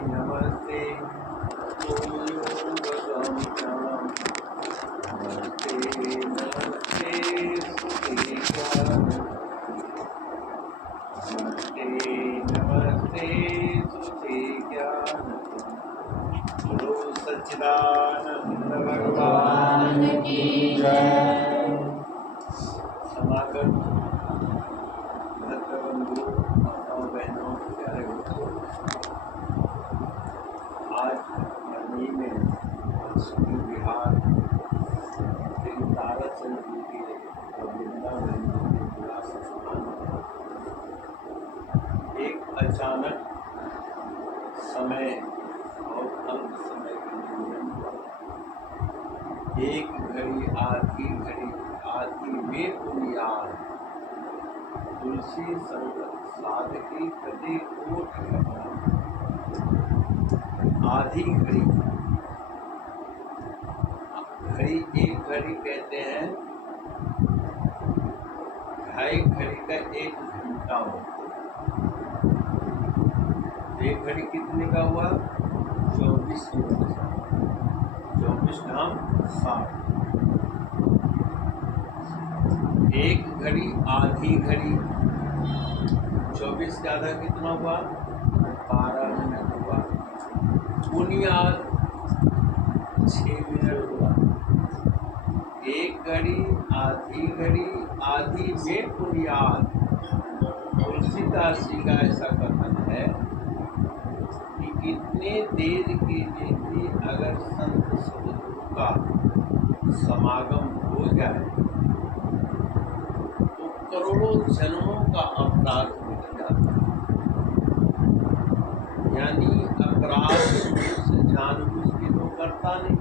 नमस्ते योगगम्यां नमस्ते नमस्ते सुखीज्ञान नमस्ते नमस्ते सुखीज्ञान गुरु सच्चिदानंद भगवान की जय। समागम भद्रबंधु माताओं बहनों प्यारे बच्चों, आज मनी में सुखी बिहार श्री ताराचंद जी के वृंदावन के विलास स्थान एक अचानक समय और अल्प समय के जीवन एक घड़ी आधी में बुनियाद तुलसी संगत साधकी कदी कोट आधी घड़ी एक घड़ी कहते हैं, ढाई घड़ी का एक घंटा होता है। एक घड़ी कितने का हुआ? 24 मिनट। 24 ढाम 60। एक घड़ी आधी घड़ी 24 का आधा कितना हुआ? 12 मिनट हुआ। बुनियाद 6 मिनट हुआ। एक घड़ी आधी में बुनियाद। तुलसीदास जी का ऐसा कथन है कि इतने देर के लिए भी अगर संत सदगुरु का समागम हो जाए तो करोड़ों जन्मों का अपराध मिट जाता है। यानी अपराध मनुष्य जानबूझ के तो करता नहीं,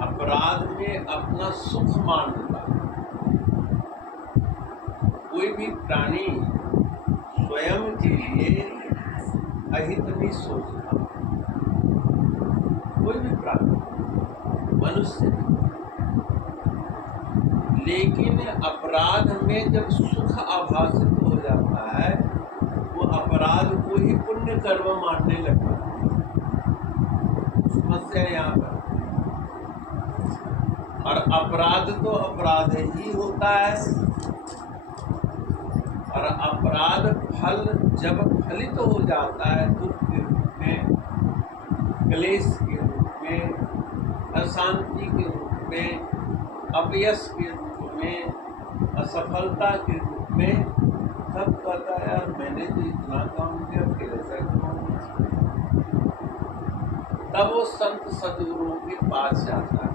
अपराध में अपना सुख मानता। कोई भी प्राणी स्वयं के लिए अहित नहीं सोचता, कोई भी प्राणी, मनुष्य। लेकिन अपराध में जब सुख आभासित हो जाता है वो अपराध को ही पुण्य कर्म मानने लगता है। समस्या यहाँ पर। और अपराध तो अपराध ही होता है, और अपराध फल जब फलित हो जाता है दुख के रूप में, क्लेश के रूप में, अशांति के रूप में, अपयश के रूप में, असफलता के रूप में, तब कहता है यार मैंने तो इतना काम किया फिर ऐसा क्यों? तब वो संत सदगुरुओं के पास जाता है।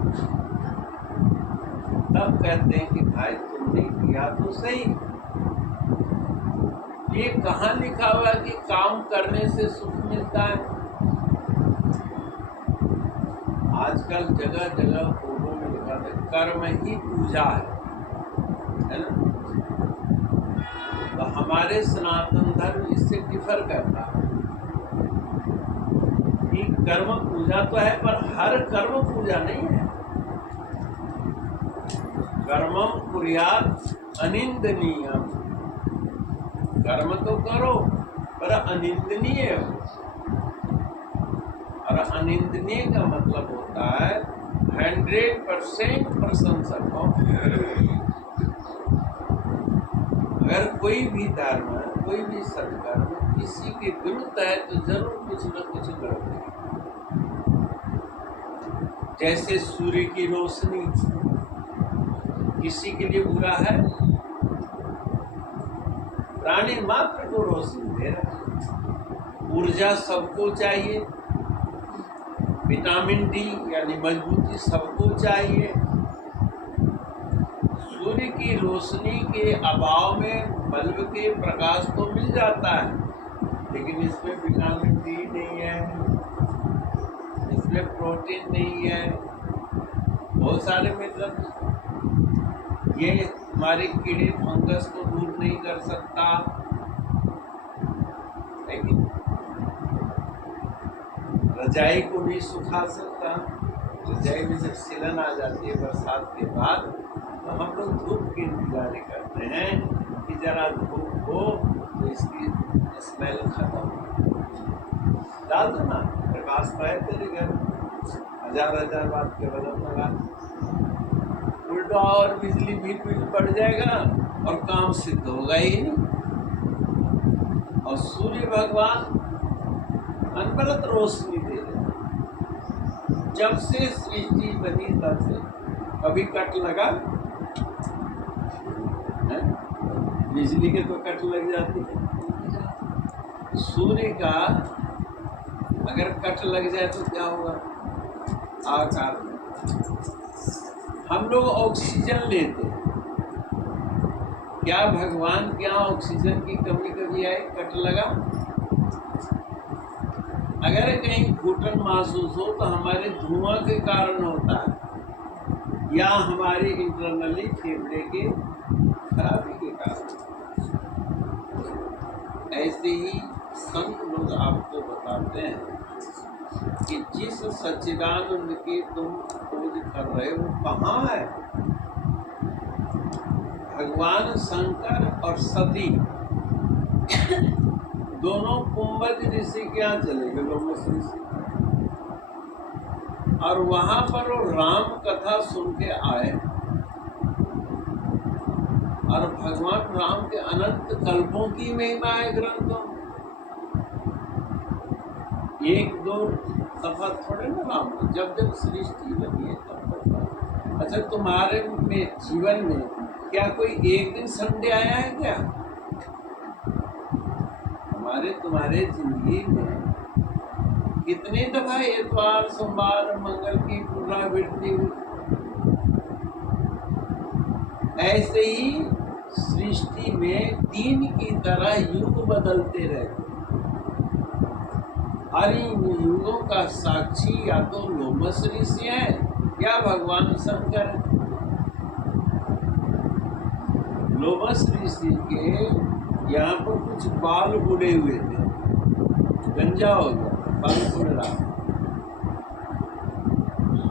तब कहते हैं कि भाई तुमने किया तो सही, ये कहाँ लिखा हुआ है कि काम करने से सुख मिलता है? आजकल जगह जगह बोर्डों में लिखा है कर्म ही पूजा है ना? तो हमारे सनातन धर्म इससे डिफर करता है कि कर्म पूजा तो है पर हर कर्म पूजा नहीं है। कर्मम कुर्यात् अनिंदनीयम, कर्म तो करो पर अनिंदनीय हो। और अनिंदनीय का मतलब होता है 100% प्रशंसक हो। अगर कोई भी धर्म, कोई भी सत्कर्म किसी के विरुद्ध है तो जरूर कुछ न कुछ गड़बड़ी। जैसे सूर्य की रोशनी किसी के लिए बुरा है, प्राणी मात्र को रोशनी दे रहा है। ऊर्जा सबको चाहिए, विटामिन डी यानी मजबूती सबको चाहिए। सूर्य की रोशनी के अभाव में बल्ब के प्रकाश तो मिल जाता है, लेकिन इसमें विटामिन डी नहीं है, इसमें प्रोटीन नहीं है, बहुत सारे मिनरल्स। ये हमारे कीड़े फंगस को दूर नहीं कर सकता, लेकिन रजाई को भी सुखा सकता। रजाई में जब सिलन आ जाती है बरसात के बाद तो हम लोग धूप की इंतजार करते हैं कि जरा धूप हो तो इसकी स्मेल खत्म हो। डाल देना, प्रकाश तो है तेरे घर, हजार हजार वाट के बल्ब लगा, उल्टा और बिजली बिल बढ़ जाएगा और काम सिद्ध होगा ही नहीं। और सूर्य भगवान अनवरत रोशनी दे रहे, जब से सृष्टि बनी तब से कभी कट लगा है? बिजली के तो कट लग जाती है, सूर्य का अगर कट लग जाए तो क्या होगा? आकार में हम लोग ऑक्सीजन लेते हैं, क्या भगवान के यहाँ ऑक्सीजन की कमी कभी आई? कट लगा? अगर कहीं घुटन महसूस हो तो हमारे धुआं के कारण होता है या हमारे इंटरनली फेफड़े के खराबी के कारण। ऐसे ही संत लोग आपको बताते हैं कि जिस सच्चिदानंद की तुम खोज कर रहे हो कहाँ है? भगवान शंकर और सती दोनों कुंभज ऋषि के यहाँ चले गए, लोमस ऋषि, और वहां पर वो राम कथा सुन के आए और भगवान राम के अनंत कल्पों की महिमा है ग्रंथों। एक दो दफा थोड़े ना राम, जब जब सृष्टि बनी है तब। अच्छा, तुम्हारे में जीवन में क्या कोई एक दिन संडे आया है क्या? तुम्हारे जिंदगी में कितने दफा इतवार सोमवार मंगल की पुनरावृत्ति हुई? ऐसे ही सृष्टि में दिन की तरह युग बदलते रहते, हर युगों का साक्षी या तो लोमस ऋषि है या भगवान शंकर। लोमस ऋषि के यहाँ पर कुछ बाल उड़े हुए थे, गंजा हो गया, बाल उड़ रहा।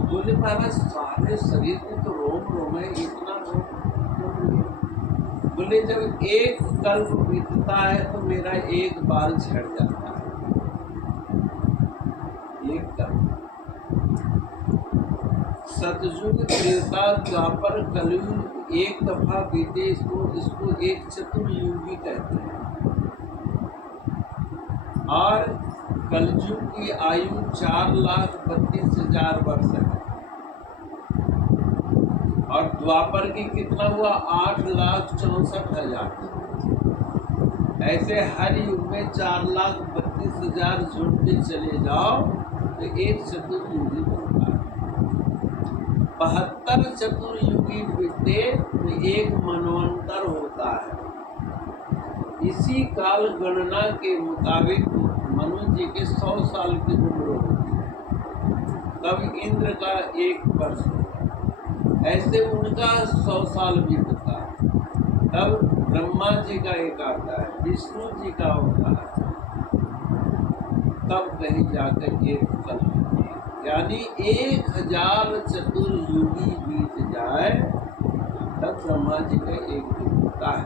बोले महाराज सारे शरीर में तो रोम रोम है, इतना रोम। बोले जब एक कल्प बीतता है तो मेरा एक बाल झड़ जाता है, एक कल्प। सतयुग त्रेता द्वापर कलयुग एक दफा बीते, इसको एक चतुर्युगी कहते हैं। और कलयुग की आयु 4,32,000 वर्ष है, और द्वापर की कितना हुआ? 8,64,000। ऐसे हर युग में 4,32,000 जोड़ते चले जाओ तो एक चतुर्युगी बनता है। 72 चतुर्युगी बीते तो एक मनवंतर होता है। इसी काल गणना के मुताबिक मनु जी के 100 साल की उम्र होती है, तब इंद्र का 1 वर्ष होता है। ऐसे उनका 100 साल बीतता है, तब ब्रह्मा जी का एक आता है, विष्णु जी का होता है, तब कहीं जाकर एक कल्प, यानी 1000 चतुर्युगी बीत जाए तब ब्रह्मा जी का एक दिन होता है।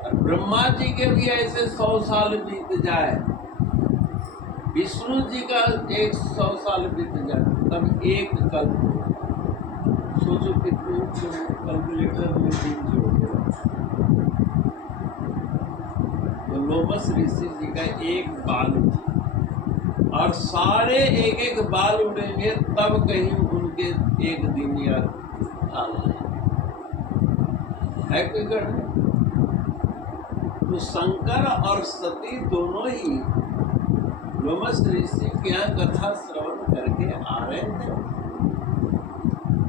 और ब्रह्मा जी के भी ऐसे 100 साल बीत जाए, विष्णु जी का 100 साल बीत जाए तब एक कल्प होता है। सोचो कितने कैलकुलेटर में दिन जोड़ दिया। तो लोमस ऋषि जी का एक बाल और सारे एक एक बाल उड़ेंगे तब कहीं उनके एक दिन या साल है कोई गढ़। तो शंकर और सती दोनों ही लोमस ऋषि के यहाँ कथा श्रवण करके आ रहे थे,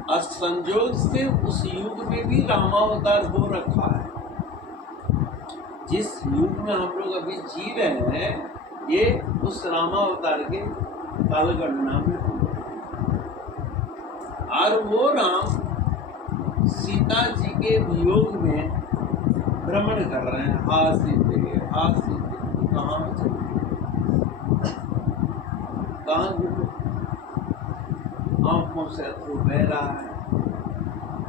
और संयोग से उस युग में भी रामावतार हो रखा है। जिस युग में हम लोग अभी जी रहे हैं ये उस रामावतार के कालगणना में हुआ। और वो राम सीता जी के वियोग में भ्रमण कर रहे हैं, हा सीते कहाँ चले, कहाँ घूमे, आंखों से अश्रु बह रहा है।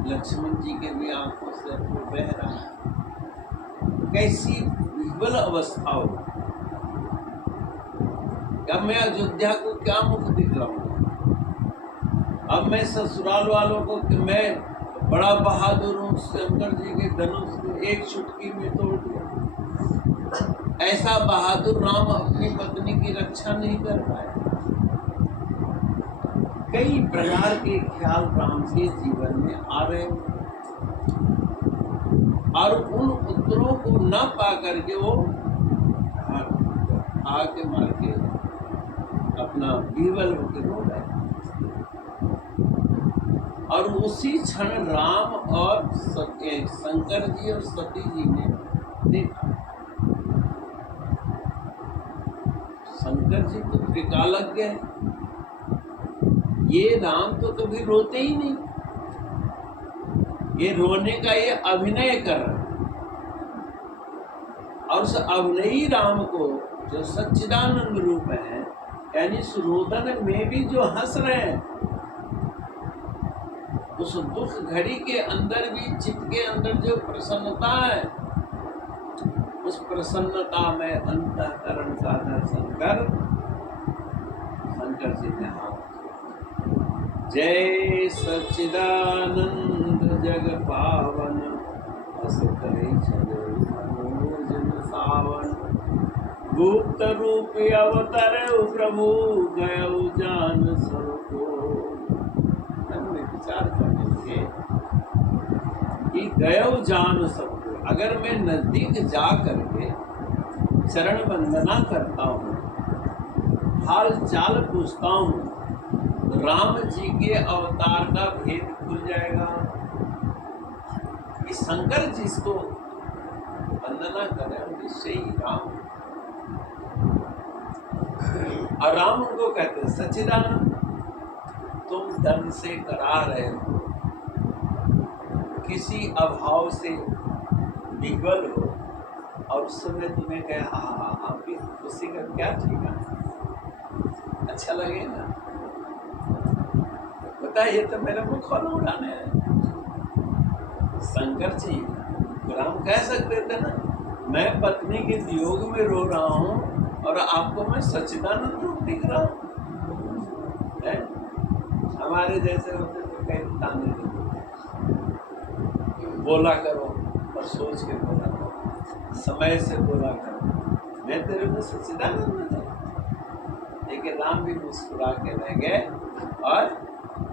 लक्ष्मण जी के भी आंखों से अश्रु बह रहा है। कैसी विह्वल अवस्था हो। अब मैं अयोध्या को क्या मुख दिखलाऊंगा? अब मैं ससुराल वालों को कि मैं बड़ा बहादुर हूँ, शंकर जी के धनुष को एक चुटकी में तोड़ दिया। ऐसा बहादुर राम अपनी पत्नी की रक्षा नहीं कर पाए। कई प्रकार के ख्याल राम के जीवन में आ रहे और उन उत्तरों को न पा करके वो आके मार के अपना बीवल होकर रो गए। और उसी क्षण राम और शंकर जी और सती जी ने देखा। शंकर जी तो त्रिकालज्ञ है, ये राम तो कभी रोते ही नहीं, ये रोने का ये अभिनय कर रहा है। और उस अभिनयी राम को जो सच्चिदानंद रूप है, यानी इस रोदन में भी जो हंस रहे हैं, उस दुख घड़ी के अंदर भी चित्त के अंदर जो प्रसन्नता है, उस प्रसन्नता में अंतःकरण का दर्शन कर शंकर जी ने हाथ जय सच्चिदानंद जग पावन अस करे मनोजन सावन गुप्त रूप अवतर प्रभु गयो जान सबको। विचार करने लगे कि गयो जान सबको, अगर मैं नजदीक जा करके चरण वंदना करता हूँ, हाल चाल पूछता हूँ, राम जी के अवतार का भेद खुल जाएगा कि शंकर जिसको वंदना करें निश्चय ही राम। और राम उनको कहते हैं सच्चिदानंद, तुम दर्द से करा रहे हो, किसी अभाव से विह्वल हो, और उस समय तुम्हें कहा आपकी खुशी का क्या ठिकाना, अच्छा लगेगा? बताइए, तो मेरे मुख वालों उड़ाने हैं। शंकर जी राम कह सकते थे ना, मैं पत्नी के वियोग में रो रहा हूँ और आपको मैं सच्चिदानंद रूप दिख रहा हूँ। हमारे जैसे होते तो कहीं ताने देते, बोला करो और सोच के बोला करो, समय से बोला करो, मैं तेरे को सच्चिदानंद में जाऊँ। लेकिन राम भी मुस्कुरा के रह गए और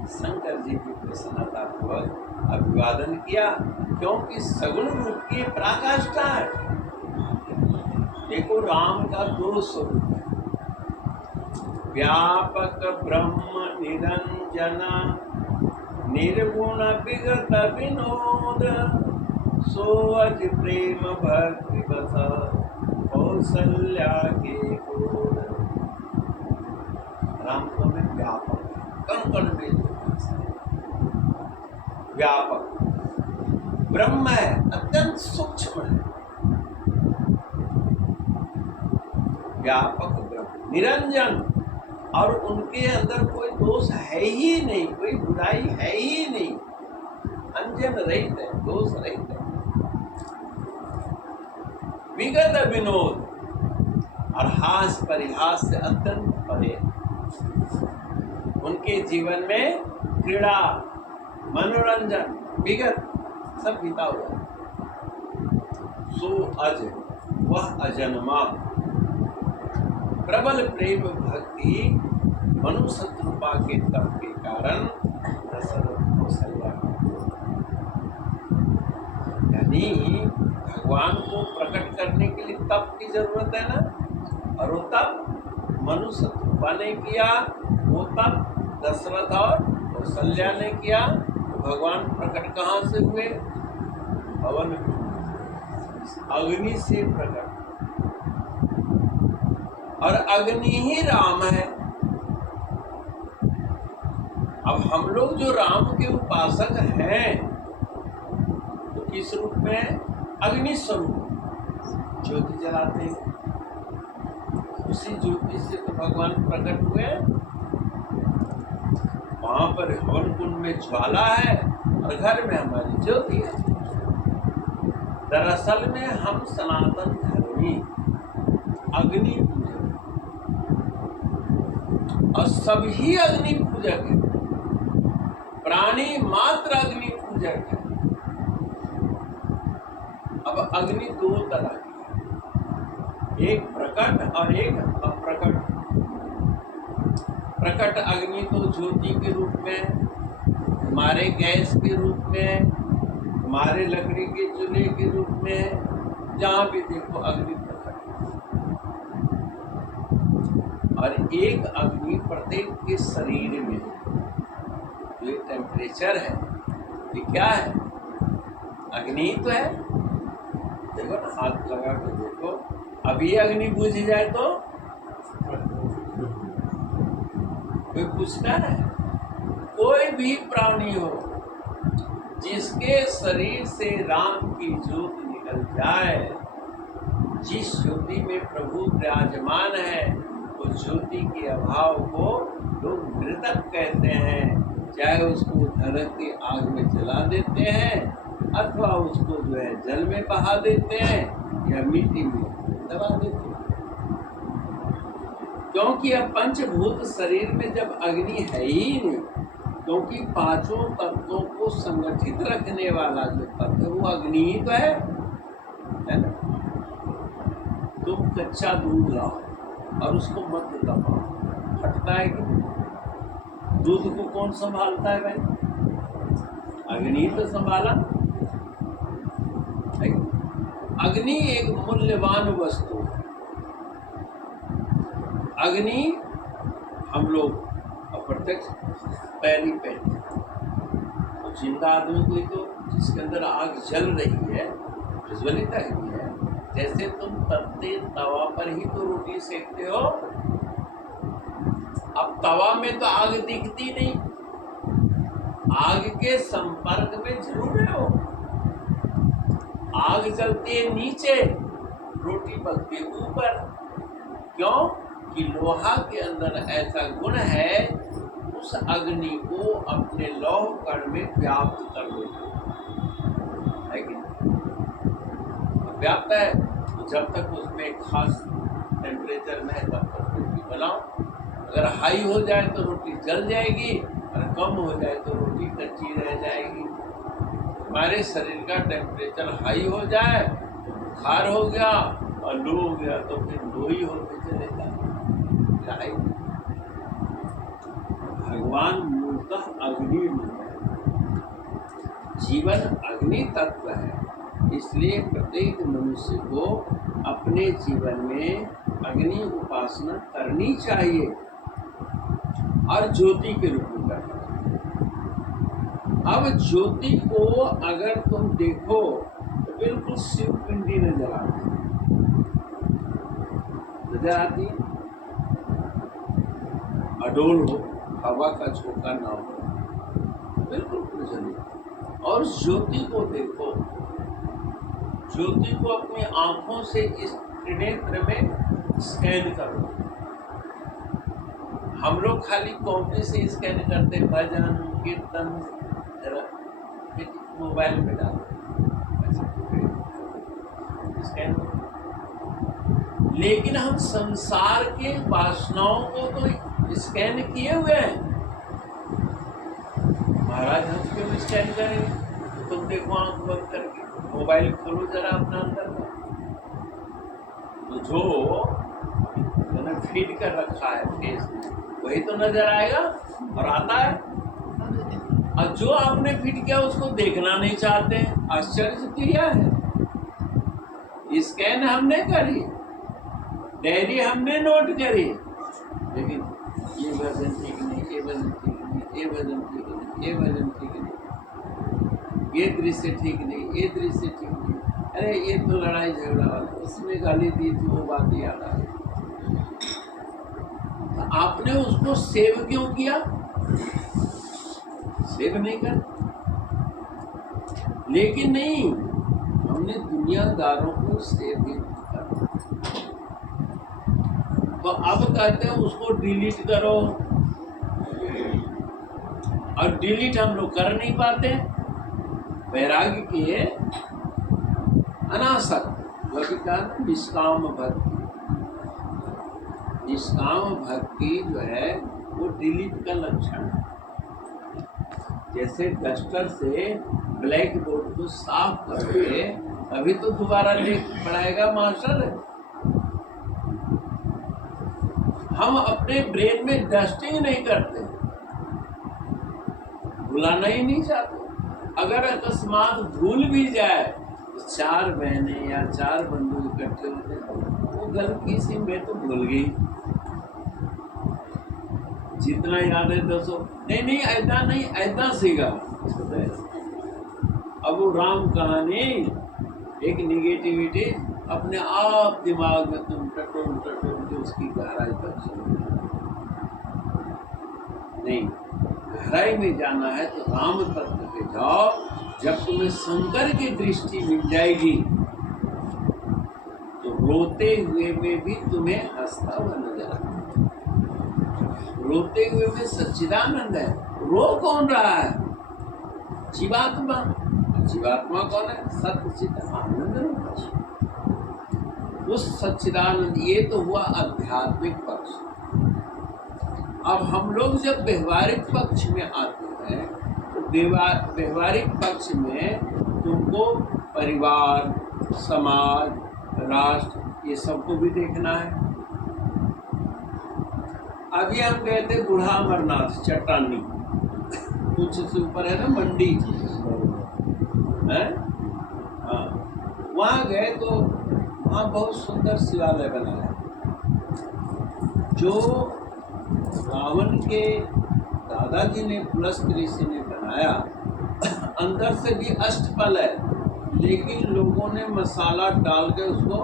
शंकर जी की प्रसन्नता पूर्वक अभिवादन किया, क्योंकि सगुण रूप की पराकाष्ठा है। देखो राम का दो स्वरूप है, व्यापक ब्रह्म निरंजन निर्गुण विगत विनोद, सोअज प्रेम भक्ति बस कौशल्या के गोद। राम को में व्यापक, कण कण में व्यापक ब्रह्म है, अत्यंत सूक्ष्म है, व्यापक ब्रह्म निरंजन, और उनके अंदर कोई दोष है ही नहीं, कोई बुराई है ही नहीं, अंजन रहित है, दोष रहित है। विगत विनोद, और हास परिहास से अत्यंत परे। उनके जीवन में क्रीड़ा, मनोरंजन, विगत सब बीता हुआ। सो अज, वह अजन्मा, प्रबल प्रेम भक्ति मनुष्य कृपा के तप के कारण दशरथ कौशल्या, यानी भगवान को प्रकट करने के लिए तप की जरूरत है ना, और वो तप मनुष्य कृपा ने किया, वो तप दशरथ और कौशल्या ने किया। तो भगवान प्रकट कहाँ से हुए? भवन, अग्नि से प्रकट, और अग्नि ही राम है। अब हम लोग जो राम के उपासक हैं, तो किस रूप में? अग्नि स्वरूप ज्योति जलाते हैं, उसी ज्योति से तो भगवान प्रकट हुए। वहां पर हवन कुंड में ज्वाला है और घर में हमारी ज्योति है। दरअसल में हम सनातन धर्मी अग्नि पूजक, और सभी अग्नि पूजक है, प्राणी मात्र अग्नि पूजक है। अब अग्नि दो तरह की है, एक प्रकट और एक अप्रकट। प्रकट अग्नि तो ज्योति के रूप में, हमारे गैस के रूप में, हमारे लकड़ी के चूल्हे के रूप में, जहाँ भी देखो अग्नि प्रकट। और एक अग्नि प्रत्येक के शरीर में, जो टेम्परेचर है, ये क्या है? अग्नि तो है। देखो ना, हाथ लगा के देखो, अभी अग्नि बुझ जाए तो कोई पूछता है? कोई भी प्राणी हो जिसके शरीर से राम की ज्योति निकल जाए, जिस ज्योति में प्रभु विराजमान है, उस ज्योति के अभाव को लोग मृतक कहते हैं। चाहे उसको नरक की आग में जला देते हैं अथवा उसको जो है जल में बहा देते हैं या मिट्टी में दबा देते हैं। क्योंकि अब पंचभूत शरीर में जब अग्नि है ही नहीं, क्योंकि पांचों तत्वों को संगठित रखने वाला जो तत्व है वो अग्नि ही तो है ना? तुम कच्चा दूध लाओ और उसको मत दबाओ, फटता है कि दूध को कौन संभालता है भाई? अग्नि तो संभाला। अग्नि एक मूल्यवान वस्तु है। अग्नि हम लोग अप्रत्यक्ष पैरी पहनते हैं, तो जिंदा आदमी कोई तो जिसके अंदर आग जल रही है, प्रज्वलित अग्नि है। जैसे तुम तत्ते तवा पर ही तो रोटी सेकते हो, अब तवा में तो आग दिखती नहीं, आग के संपर्क में जरूर हो। आग जलती है नीचे, रोटी पकती है ऊपर। क्यों? कि लोहा के अंदर ऐसा गुण है, उस अग्नि को अपने लौह कण में व्याप्त कर लेता है कि व्याप्त है। तो जब तक उसमें खास टेम्परेचर में है तब तक रोटी बनाओ। अगर हाई हो जाए तो रोटी जल जाएगी, और कम हो जाए तो रोटी कच्ची रह जाएगी। हमारे शरीर का टेम्परेचर हाई हो जाए तो बुखार हो गया, और लो हो गया तो फिर लो ही होते चले जाए। भगवान मूलतः अग्नि में है, जीवन अग्नि तत्व है। इसलिए प्रत्येक मनुष्य को अपने जीवन में अग्नि उपासना करनी चाहिए और ज्योति के रूप में करना चाहिए। अब ज्योति को अगर तुम देखो तो बिल्कुल शिव पिंडी नजर आती है, अडोल हो, हवा का झोंका ना हो, बिल्कुल प्रज्वलित। और ज्योति को देखो, ज्योति को अपनी आंखों से इस त्रिनेत्र में स्कैन करो। हम लोग खाली कॉपी से स्कैन करते, भजन कीर्तन मोबाइल में डालते स्कैन। लेकिन हम संसार के वासनाओं को तो स्कैन किए हुए हैं। महाराज हम क्यों स्कैन करेंगे? तो तुम देखो आंख बंद करके, मोबाइल खोलो जरा अपना अंदर का, तो जो मैंने फीड कर रखा है फेस में वही तो नजर आएगा और आता है। और जो आपने फीड किया उसको देखना नहीं चाहते। आश्चर्य क्रिया है। स्कैन हमने करी, डायरी हमने नोट करी, लेकिन ये वजन ठीक नहीं, ये वजन ठीक नहीं, ये वजन ठीक नहीं, ये वजन ठीक नहीं, ये दृश्य ठीक नहीं, ये दृश्य ठीक नहीं। अरे ये तो लड़ाई झगड़ा वाला, उसने गाली दी थी, वो बात याद आ गई। तो आपने उसको सेव क्यों किया? सेव नहीं कर। लेकिन नहीं, हमने दुनियादारों को सेव भी किया। तो अब कहते हैं उसको डिलीट करो, और डिलीट हम लोग कर नहीं पाते। वैराग्य के अनासक्त, जो कि कहा निष्काम भक्ति। निष्काम भक्ति जो है वो डिलीट का लक्षण है। जैसे डस्टर से ब्लैक बोर्ड को साफ करके अभी तो दोबारा लिख पढ़ाएगा मास्टर। हम अपने ब्रेन में डस्टिंग नहीं करते, भुलाना ही नहीं चाहते। अगर अकस्मात भूल भी जाए तो 4 बहनें या 4 बंधु इकट्ठे होते हैं, वो गलती से मैं तो भूल गई, जितना याद है 200 नहीं ऐसा नहीं ऐसा सीखा। अब वो राम कहानी एक निगेटिविटी अपने आप दिमाग में तुम टटोल के उसकी गहराई तक चलो। नहीं, गहराई में जाना है तो राम तत्व पे जाओ। जब तुम्हें शंकर की दृष्टि मिल जाएगी तो रोते हुए में भी तुम्हें हंसता हुआ नजर आएगा। रोते हुए में सच्चिदानंद है। रो कौन रहा है? जीवात्मा। जीवात्मा कौन है? सच्चिद आनंद रूप। उस सच्चिदानंद, ये तो हुआ आध्यात्मिक पक्ष। अब हम लोग जब व्यवहारिक पक्ष में आते हैं तो व्यवहारिक पक्ष में तुमको परिवार, समाज, राष्ट्र, ये सबको भी देखना है। अभी हम गए थे बूढ़ा अमरनाथ चट्टानी, कुछ से ऊपर है ना मंडी है, हाँ, वहाँ गए तो वहाँ बहुत सुंदर शिवालय बना है जो रावण के दादाजी ने पुलस्त्य ऋषि ने बनाया। अंदर से भी अष्टफल है, लेकिन लोगों ने मसाला डाल के उसको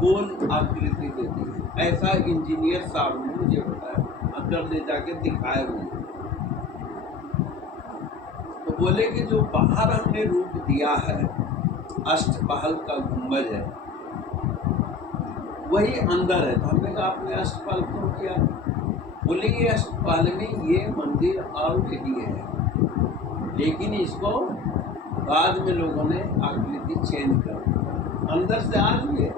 गोल आकृति दे दी। ऐसा इंजीनियर साहब ने मुझे बताया, अंदर ले जाके दिखाए हुए। तो बोले कि जो बाहर हमने रूप दिया है अष्टपहल का गुंबज है, वही अंदर है। तो हमने कहा आपने अष्टपहल क्यों किया? बोले ये अष्टपहल में ये मंदिर ऑलरेडी है, लेकिन इसको बाद में लोगों ने आकृति चेंज कर दी, अंदर से आज भी है।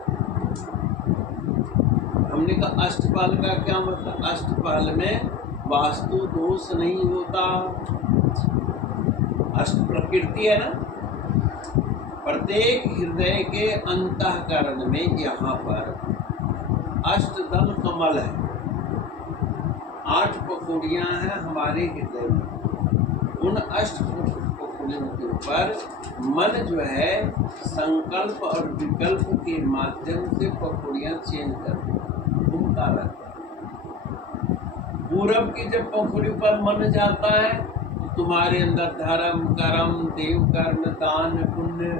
हमने कहा अष्टपहल का क्या मतलब? अष्टपहल में वास्तु दोष नहीं होता। अष्ट प्रकृति है ना, प्रत्येक हृदय के अंतःकरण में यहाँ पर अष्टदल कमल है, 8 पकौड़ियाँ हैं हमारे हृदय में। उन 8 पकौड़ियों के ऊपर मन जो है संकल्प और विकल्प के माध्यम से पकौड़ियाँ चेंज कर घूमता रहता है। पूरब की जब पकौड़ी पर मन जाता है तो तुम्हारे अंदर धर्म, कर्म, देव कर्म, दान, पुण्य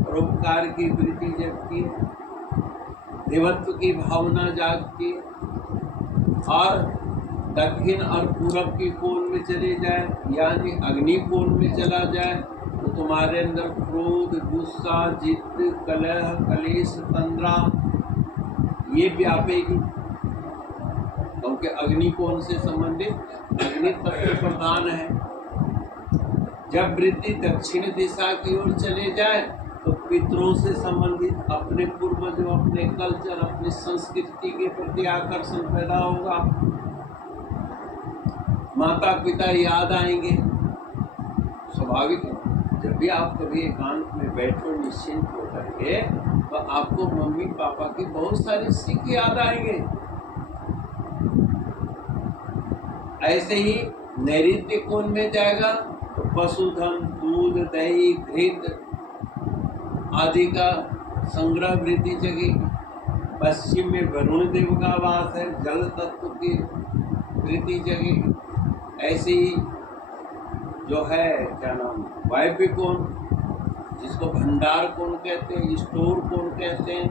और उपकार की वृत्ति जगती है, देवत्व की भावना जागती है। और दक्षिण और पूरब की कोण में चले जाए, यानी अग्नि कोण में चला जाए, तो तुम्हारे अंदर क्रोध, गुस्सा, जिद, कलह, कलेश, तंद्रा ये व्यापेगी, क्योंकि अग्नि कोण से संबंधित अग्नि तत्व प्रधान है। जब वृत्ति दक्षिण दिशा की ओर चले जाए तो पितरों से संबंधित अपने पूर्वजों, अपने कल्चर, अपनी संस्कृति के प्रति आकर्षण पैदा होगा। माता पिता याद आएंगे, स्वाभाविक है। जब भी आप कभी एकांत में बैठो निश्चिंत होकर के, तो आपको मम्मी पापा की बहुत सारी सीख याद आएंगे। ऐसे ही नैऋत्य कोण में जाएगा तो पशुधन, दूध, दही, घृत आदि का संग्रह वृद्धि जगेगी। पश्चिम में वरुण देव का वास है, जल तत्व की वृद्धि जगेगी। ऐसे ही जो है क्या नाम, वायव्य कोण, जिसको भंडार कोण कहते हैं, स्टोर कोण कहते हैं,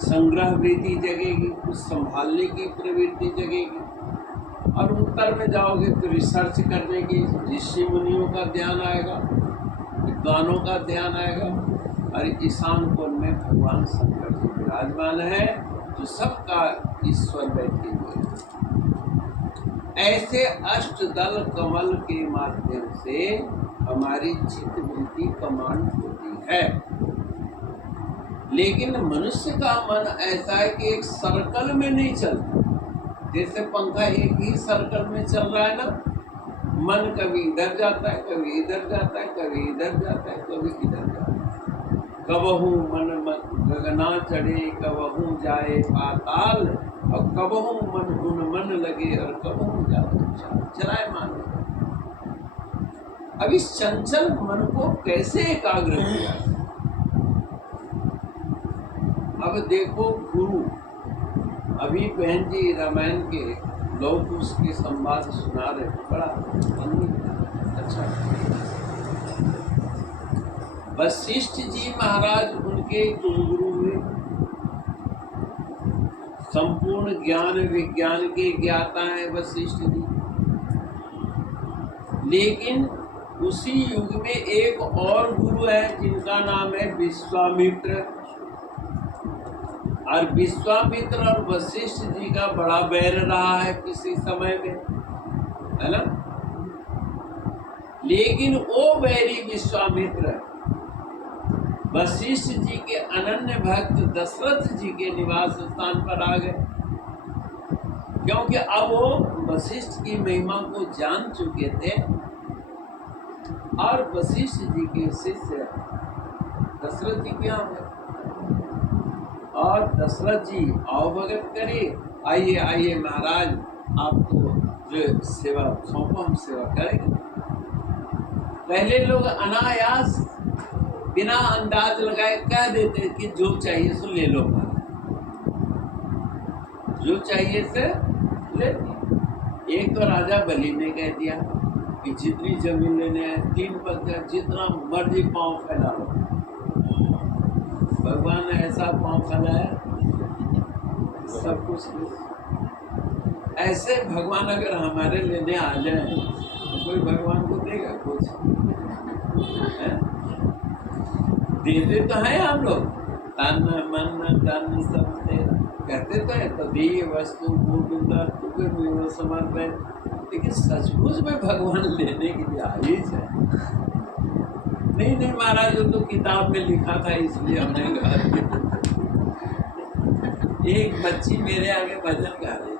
संग्रह वृत्ति जगेगी, कुछ संभालने की प्रवृत्ति जगेगी। और उत्तर में जाओगे तो रिसर्च करने की, ऋषि मुनियों का ध्यान आएगा, विद्वानों का ध्यान आएगा। और ईशान कोण में भगवान शंकर जी विराजमान है, जो सबका ईश्वर बैठे हुए। ऐसे अष्टदल कमल के माध्यम से हमारी चित्त वृत्ति कमांड होती है। लेकिन मनुष्य का मन ऐसा है कि एक सर्कल में नहीं चलता, जैसे पंखा एक ही सर्कल में चल रहा है ना, मन कभी इधर जाता है, कभी इधर जाता है, कभी इधर जाता है, कभी इधर जाता है। कबहू मन गगना चढ़े, कबहू जाए पाताल, और कबहू मन उन मन लगे, और कबहू जाए चलाए मान। अब इस चंचल मन को कैसे एकाग्र किया? अब देखो गुरु, अभी बहन जी रामायण के लोग उसके संवाद सुना रहे, बड़ा अच्छा। वशिष्ठ जी महाराज उनके कुलगुरु हुए, संपूर्ण ज्ञान विज्ञान के ज्ञाता हैं वशिष्ठ जी। लेकिन उसी युग में एक और गुरु है जिनका नाम है विश्वामित्र, और विश्वामित्र और वशिष्ठ जी का बड़ा बैर रहा है किसी समय में, है ना। लेकिन वो बैरी विश्वामित्र वशिष्ठ जी के अनन्य भक्त दशरथ जी के निवास स्थान पर आ गए, क्योंकि अब वो वशिष्ठ की महिमा को जान चुके थे, और वशिष्ठ जी के शिष्य दशरथ जी क्या हुए, और दशरथ जी अवगत करे, आइए आइए महाराज, आपको जो सेवा सौंपो हम सेवा करेंगे। पहले लोग अनायास बिना अंदाज लगाए कह देते कि जो चाहिए सो ले लो महाराज, जो चाहिए से ले। एक तो राजा बलि ने कह दिया कि जितनी जमीन लेने हैं 3 पत्थर, जितना मर्जी पांव फैला लो। भगवान ने ऐसा पांव फैलाया सब कुछ। ऐसे भगवान अगर हमारे लेने आ जाए तो कोई भगवान को देगा कुछ? देते तो हैं हम लोग, तन मन धन सब तेरा, कहते तो है तदीय वस्तु गोविंद तुझे समर्पण, लेकिन सचमुच में भगवान लेने के लिए आइज है। नहीं नहीं महाराज, वो तो किताब में लिखा था इसलिए हमने गा दिया। एक बच्ची मेरे आगे भजन गा रही थी,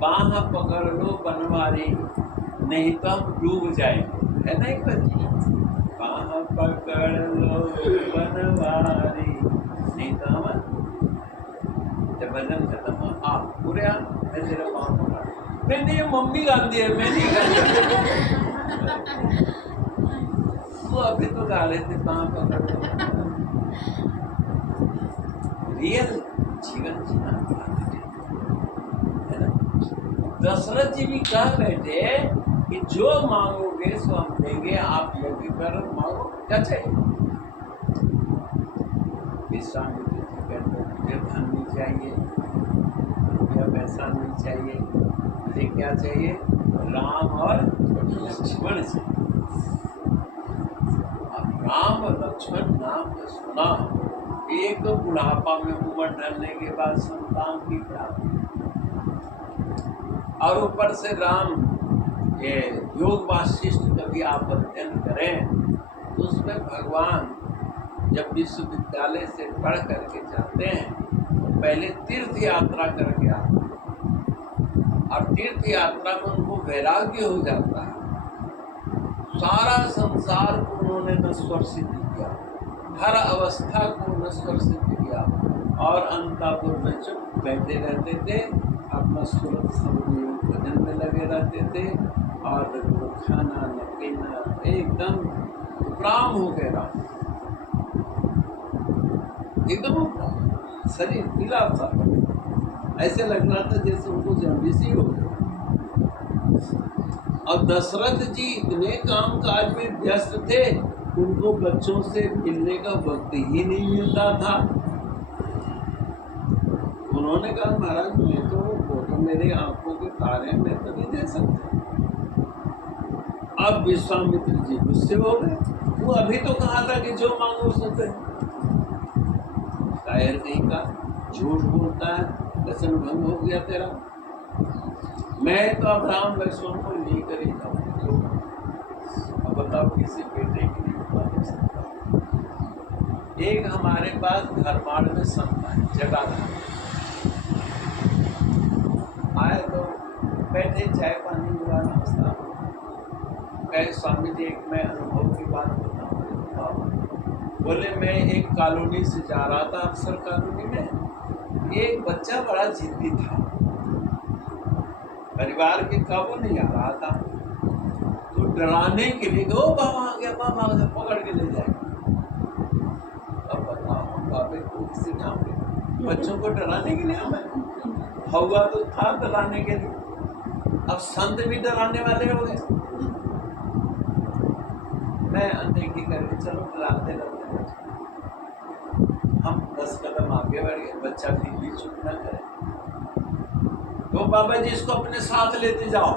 बाह पकड़ लो बनवारी नहीं तो हम डूब जाएंगे, है ना एक बच्ची, बाह पकड़ लो बनवारी नहीं तो हम, जब भजन खत्म हो आ पूरे आ मैं तेरा पाँव पकड़, नहीं ये मम्मी गाती है, मैं नहीं गाती। वो अभी तो गा रहे थे पाँव पकड़ लो। रियल जीवन जीना है ना। दशरथ जी भी कह बैठे कि जो मांगोगे सो हम देंगे, आप योगी कर मांगो क्या चाहिए। विश्वामित्र जी कहते मुझे धन नहीं चाहिए, मुझे पैसा नहीं चाहिए, मुझे क्या चाहिए, राम और लक्ष्मण से। अब राम और लक्ष्मण नाम तो सुना, एक तो बुढ़ापा में उम्र ढलने के बाद संतान की प्राप्ति, और ऊपर से राम ये योग वासिष्ठ कभी आप अध्ययन करें तो उसमें भगवान जब विश्वविद्यालय से पढ़ करके जाते हैं तो पहले तीर्थ यात्रा करके आते हैं, और तीर्थ यात्रा में उनको वैराग्य हो जाता है। सारा संसार को उन्होंने नश्वर सिद्ध किया, हर अवस्था को नश्वर सिद्ध किया, और अंतापुर में चुप बैठे रहते थे, अपना सूरत समूह भजन में लगे रहते थे, और खाना न पीना एकदम उपराम हो गया, एकदम शरीर पीला था, ऐसे लग रहा था जैसे उनको जन्डिस ही हो गया। और दशरथ जी इतने काम काज में व्यस्त थे, उनको बच्चों से मिलने का वक्त ही नहीं मिलता था। उन्होंने कहा महाराज मैं तो वो तो मेरे आंखों के तारे में तो नहीं दे सकते। अब विश्वामित्र जी गुस्से हो गए, वो अभी तो कहा था कि जो मांगो सुनते, शायर कहीं का झूठ बोलता है, वचन भंग हो गया तेरा, मैं तो अब राम लक्ष्मण को लेकर ही जाऊँ। अब बताओ किसी बेटे की नहीं बता सकता। एक हमारे पास घरमाड़ में संत है, जगा रहा, थे, चाय पानी हुआ, नाश्ता। कहे स्वामी जी एक मैं अनुभव की बात बताऊँ। बोले मैं एक कॉलोनी से जा रहा था, अफसर कॉलोनी में, एक बच्चा बड़ा जिद्दी था, परिवार के काबू नहीं आ रहा था, तो डराने के लिए ओ बाबा आ गया, बाबा आ गया, पकड़ के ले जाए। अब बताओ बाबे को किसी नाम पे बच्चों को डराने के लिए हमें हुआ तो था डराने के लिए, अब संत भी डराने वाले हो गए। मैं अनदेखी करके चलो डराते रहते बच्चे, हम 10 कदम आगे बढ़ गए, बच्चा फिर भी चुप न करे। तो बाबा जी इसको अपने साथ लेते जाओ,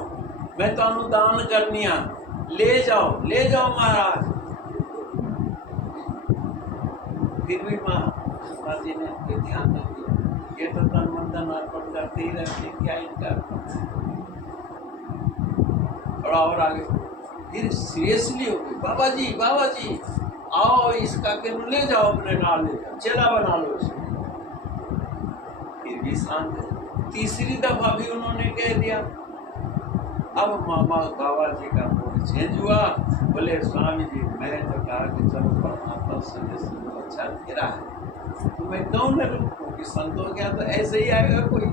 मैं तो अनुदान करनिया, ले जाओ महाराज। फिर भी माँ जी ने ध्यान नहीं दिया, ये तो तन मन धन अर्पण करते ही रहते, क्या इनका। और आगे फिर सीरियसली हो गई, बाबा जी आओ इसका के ले जाओ, अपने नाल ले जाओ, चेला बना लो इसको। फिर भी शांत है। तीसरी दफा भी उन्होंने कह दिया। अब मामा बाबा जी का मूड चेंज हुआ, बोले स्वामी जी मैं तो कहा कि चलो परमात्मा संदेश अच्छा तेरा है, तो मैं क्यों न रुकूं, कि संत हो गया तो ऐसे ही आएगा कोई।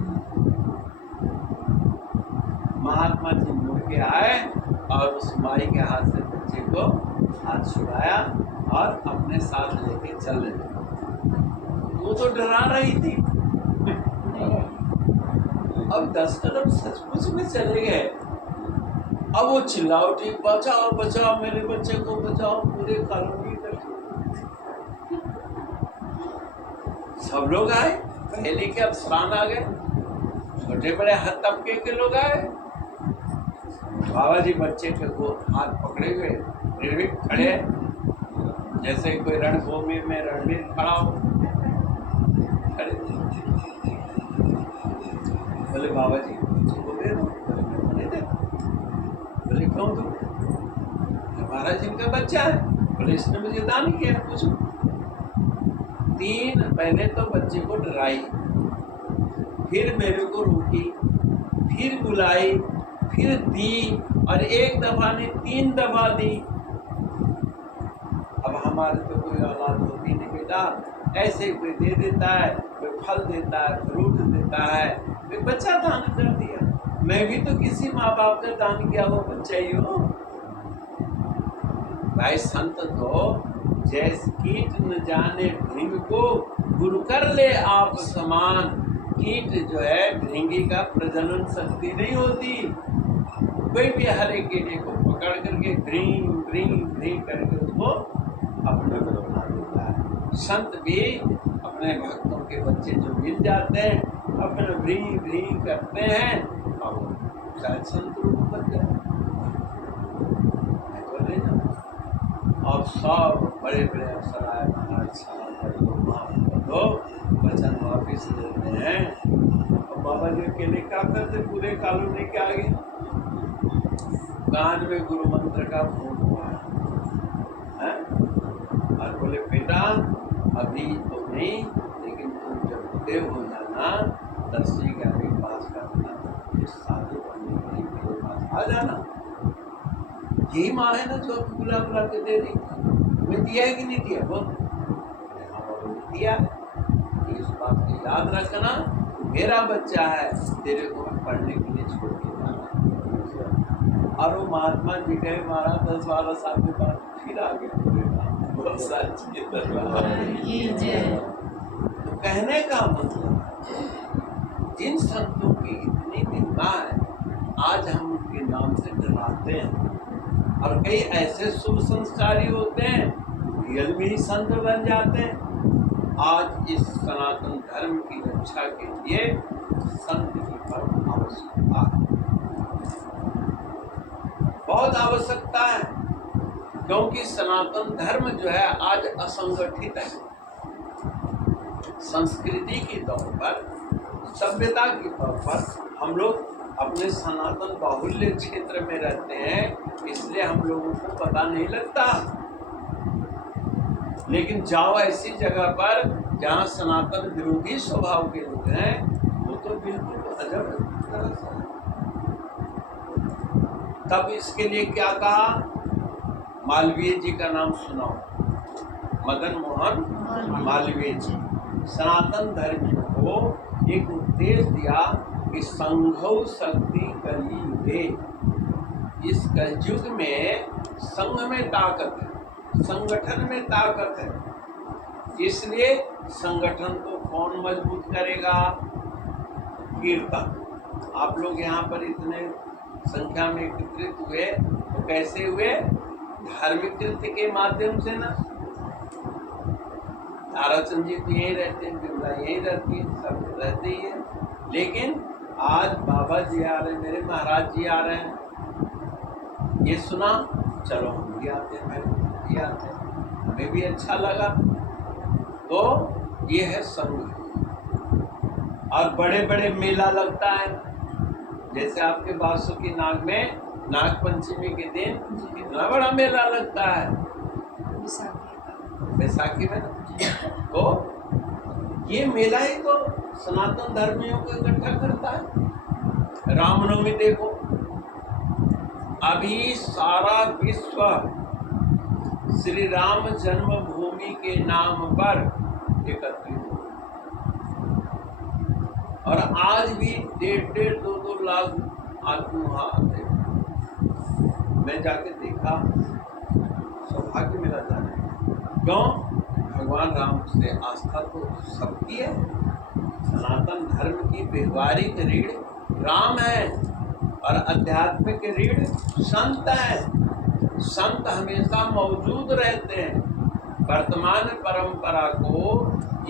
महात्मा जी मुड़ के आए और उस माई के हाथ से बच्चे को हाथ छुड़ाया और अपने साथ लेके चल रहे। वो तो डरा रही थी। अब 10 कदम सचमुच में चले गए। अब वो चिल्ला उठी, बचाओ बचाओ मेरे बच्चे को बचाओ, पूरे कॉलोनी कर। सब लोग आए, पहले के अफसरान आ गए, छोटे बड़े हर तबके के लोग आए। बाबा जी बच्चे के को हाथ पकड़े हुए निर्भीक खड़े, जैसे कोई रणभूमि में रणवीर खड़ा हो, खड़े। बोले बाबा जी बच्चे को दे दो, बोले दे। बोले क्यों दो? महाराज जी का बच्चा है। बोले इसने मुझे दान किया, पूछो। 3 पहले तो बच्चे को डराई, फिर मेरे को रोकी, फिर बुलाई, फिर दी, और एक दफा ने 3 दफा दी। अब हमारे तो कोई औलाद होती नहीं बेटा, ऐसे कोई दे देता है, कोई फल देता है, फ्रूट देता है, कोई बच्चा दान कर दिया। मैं भी तो किसी माँ बाप का दान किया वो बच्चा ही हूँ। भाई संत तो जैसे कीट न जाने भृंग को, गुरु कर ले आप समान। कीट जो है भृंगी का प्रजनन शक्ति नहीं होती, कोई भी हरे कीड़े को पकड़ करके भ्रीं भ्रीं भ्रीं करके उसको अपने को बना देता है। संत भी अपने भक्तों के बच्चे जो मिल जाते हैं, अपने भ्रीं भ्रीं करते हैं और शायद संत रूप बन जाए। और सब बड़े बड़े अफसर आए, महाराज साहब वचन वापिस लेते हैं। और बाबा जी अकेले क्या करते, पूरे कॉलोनी के आगे कान में गुरु मंत्र का फूंक हुआ है, और बोले बेटा अभी तो नहीं, लेकिन तुम जब बुढ़े हो जाना 10वीं 11वीं पास करना, फिर शादी करने के लिए मेरे पास आ जाना। यही माँ है ना जो आपको बुला बुला के दे रही, तुम्हें दिया है कि नहीं दिया? वो दिया है। इस बात को याद रखना, मेरा बच्चा है, तेरे को पढ़ने के लिए छोड़ के जाना। और वो महात्मा जी गए, महाराज 10-12 साल के बाद फिर आ गया। बहुत सारी तो कहने का मतलब, जिन संतों की इतनी महिमा है, आज हम उनके नाम से डराते हैं। और कई ऐसे शुभ संस्कारी होते हैं, रियल में ही संत बन जाते हैं। आज इस सनातन धर्म की रक्षा के लिए संत की परम आवश्यकता है, बहुत आवश्यकता है, क्योंकि सनातन धर्म जो है आज असंगठित है। संस्कृति की तौर पर, सभ्यता की तौर पर हम लोग अपने सनातन बाहुल्य क्षेत्र में रहते हैं, इसलिए हम लोगों को पता नहीं लगता। लेकिन जाओ ऐसी जगह पर जहाँ सनातन विरोधी स्वभाव के लोग हैं, वो तो बिल्कुल अजब है। तब इसके लिए क्या कहा, मालवीय जी का नाम सुनाओ, मदन मोहन मालवीय जी। सनातन धर्मियों को एक उपदेश दिया कि संघौ शक्ति कलियुगे, इस कलयुग में संघ में ताकत है, संगठन में ताकत है। इसलिए संगठन को कौन मजबूत करेगा, कीर्तन। आप लोग यहाँ पर इतने संख्या में एकत्रित हुए तो कैसे हुए, धार्मिक कृत्य के माध्यम से ना। ताराचंद जी तो यही रहते हैं, बिमला यही रहती है, सब रहते ही है। लेकिन आज बाबा जी आ रहे हैं, मेरे महाराज जी आ रहे हैं, ये सुना, चलो हम भी आते हैं, मैं भी आते हैं, हमें भी अच्छा लगा। तो ये है संघ। और बड़े बड़े मेला लगता है, जैसे आपके बासुकी नाग में नाग पंचमी के दिन कितना बड़ा मेला लगता है, बैसाखी में। तो ये मेला ही तो सनातन धर्मियों को इकट्ठा करता है। रामनवमी देखो, अभी सारा विश्व श्री राम जन्मभूमि के नाम पर एकत्रित हो, और आज भी 1.5 2 लाख आदमी वहां आते हैं। मैं जाके देखा, सौभाग्य मिला जाने। क्यों? भगवान राम से आस्था तो सबकी है। सनातन धर्म की व्यवहारिक रीढ़ राम है और आध्यात्मिक रीढ़ संत है। संत हमेशा मौजूद रहते हैं। वर्तमान परंपरा को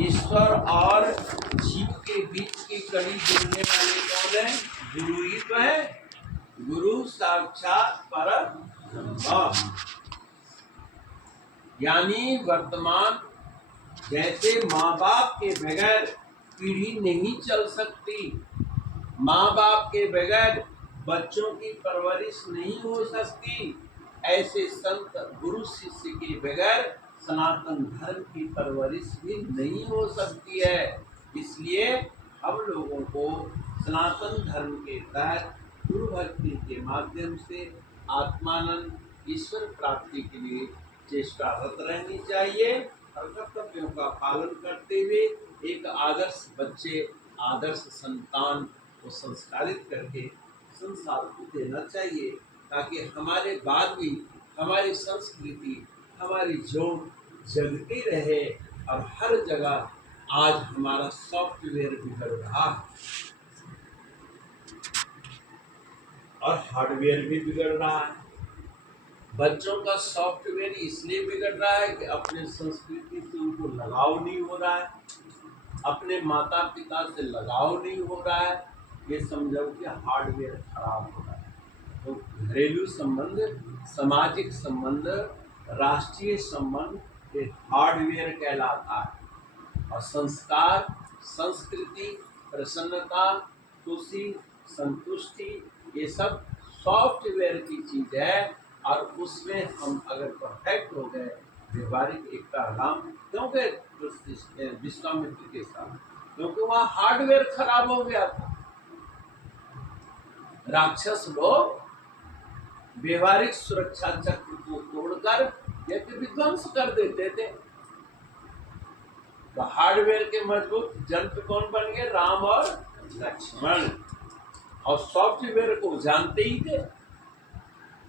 ईश्वर और जीव के बीच की कड़ी जोड़ने वाले कौन है? गुरु ही तो है। गुरु साक्षात परब्रह्म। यानी वर्तमान जैसे माँ बाप के बगैर पीढ़ी नहीं चल सकती, माँ बाप के बगैर बच्चों की परवरिश नहीं हो सकती, ऐसे संत गुरु शिष्य के बगैर सनातन धर्म की परवरिश भी नहीं हो सकती है। इसलिए हम लोगों को सनातन धर्म के तहत गुरु भक्ति के माध्यम से आत्मानंद ईश्वर प्राप्ति के लिए चेष्टारत रहनी चाहिए और कर्तव्यों का पालन करते हुए एक आदर्श बच्चे, आदर्श संतान को संस्कारित करके संसार को देना चाहिए, ताकि हमारे बाद भी हमारी संस्कृति, हमारी जोड़ जगती रहे। और हर जगह आज हमारा सॉफ्टवेयर बिगड़ रहा है और हार्डवेयर भी बिगड़ रहा है। बच्चों का सॉफ्टवेयर इसलिए बिगड़ रहा है कि अपने संस्कृति से उनको लगाव नहीं हो रहा है, अपने माता पिता से लगाव नहीं हो रहा है। ये समझो कि हार्डवेयर खराब हो रहा है। तो घरेलू संबंध, सामाजिक संबंध, राष्ट्रीय संबंध ये हार्डवेयर कहलाता है। और संस्कार, संस्कृति, प्रसन्नता, खुशी, संतुष्टि ये सब सॉफ्टवेयर की चीज है। और उसमें हम अगर परफेक्ट हो गए, व्यवहारिक एकता राम क्योंकि विश्वामित्र के साथ, क्योंकि वहाँ हार्डवेयर खराब हो गया था। राक्षस लोग व्यवहारिक सुरक्षा चक्र को तोड़कर यज्ञ विध्वंस कर देते थे। तो हार्डवेयर के मजबूत जंत्र कौन बन गए? राम और लक्ष्मण। और सॉफ्टवेयर को जानते ही थे।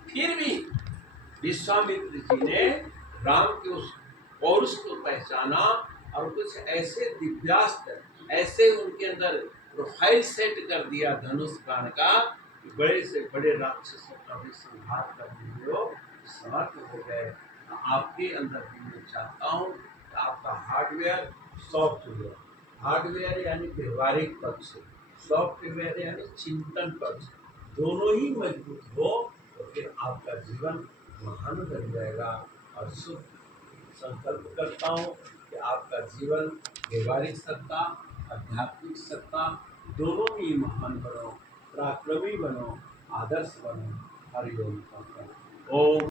फिर भी विश्वामित्र जी ने राम के उस पौरुष को पहचाना और कुछ ऐसे दिव्यास्त्र, ऐसे उनके अंदर प्रोफाइल सेट कर दिया धनुष बाण का, बड़े से बड़े राक्षसों का भी संहार करने में वो समर्थ हो गए। आपके अंदर भी मैं चाहता हूँ कि आपका हार्डवेयर, सॉफ्टवेयर, हार्डवेयर यानी व्यवहारिक पक्ष, सॉफ्टवेयर यानी चिंतन पक्ष, दोनों ही मजबूत हो तो फिर आपका जीवन महान बन जाएगा। और शुभ संकल्प करता हूँ कि आपका जीवन व्यवहारिक सत्ता, आध्यात्मिक सत्ता दोनों ही महान बनो, पराक्रमी बनो, आदर्श बनो। हरिओम। ओम।